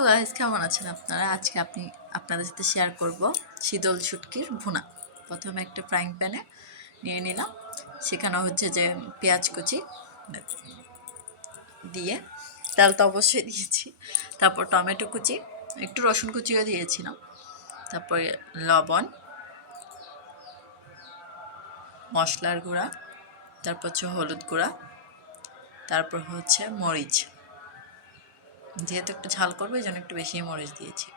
Hello guys, কেমন আছেন আপনারা? আজকে আপনাদের সাথে শেয়ার করব শীতল শুটকির ভুনা। প্রথমে একটা ফ্রাইং প্যানে নিয়ে নিলাম, সেখানে হচ্ছে যে পেঁয়াজ কুচি দিয়ে, তেল তো অবশ্যই দিয়েছি, তারপর টমেটো কুচি, একটু রসুন কুচিও দিয়েছিলাম, তারপরে লবণ, মশলার গুঁড়া, তারপর হচ্ছে হলুদ গুঁড়া, তারপর হচ্ছে মরিচ। যেহেতু একটু ঝাল করবো এই জন্য একটু বেশি মরিচ দিয়েছি।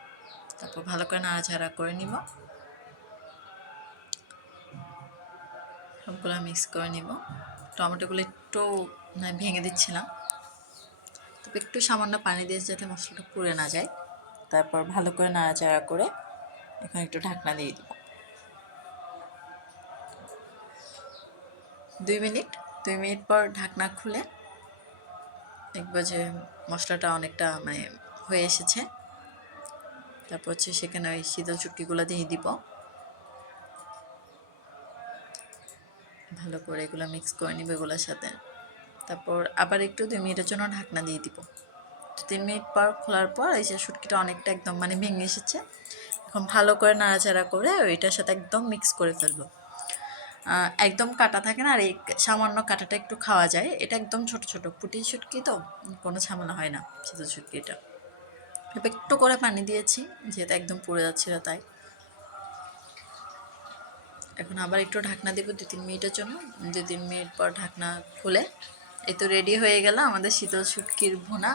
তারপর ভালো করে নাড়াচাড়া করে নিব, সবগুলো মিক্স করে নিব। টমেটোগুলো একটু ভেঙে দিচ্ছিলাম, তবে একটু সামান্য পানি দিয়েছি যাতে মশলাটা পুড়ে না যায়। তারপর ভালো করে নাড়াচাড়া করে এখন একটু ঢাকনা দিয়ে দিব 2 মিনিট। 2 মিনিট পর ঢাকনা খুলে দেখবো যে মশলাটা অনেকটা হয়ে এসেছে। তারপর হচ্ছে সেখানে ওই শীতল শুটকিগুলো দিয়ে দিব, ভালো করে এগুলো মিক্স করে নিব এগুলোর সাথে। তারপর আবার একটু 2 মিনিটের জন্য ঢাকনা দিয়ে দিব। 3 মিনিট পর খোলার পর এই যে শুটকিটা অনেকটা একদম ভেঙে এসেছে। এখন ভালো করে নাড়াচাড়া করে ওইটার সাথে একদম মিক্স করে ফেলবো। একদম কাটা থাকে না, আর এই সামান্য কাটাটা একটু খাওয়া যায়। এটা একদম ছোট ছোট পুঁটি শুটকি, তো কোনো ঝামেলা হয় না শীতল শুটকিটা। এবার একটু করে পানি দিয়েছি যেহেতু একদম পুড়ে যাচ্ছিল তাই। এখন আবার একটু ঢাকনা দেবো 2-3 মিনিটের জন্য। 2-3 মিনিট পর ঢাকনা খুলে এই তো রেডি হয়ে গেল আমাদের শীতল শুটকির ভুনা।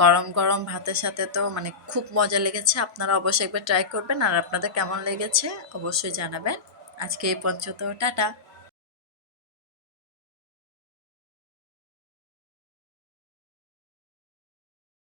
গরম গরম ভাতের সাথে তো খুব মজা লেগেছে। আপনারা অবশ্যই একবার ট্রাই করবেন, আর আপনাদের কেমন লেগেছে অবশ্যই জানাবেন। আজকে এই পর্যন্ত, টাটা।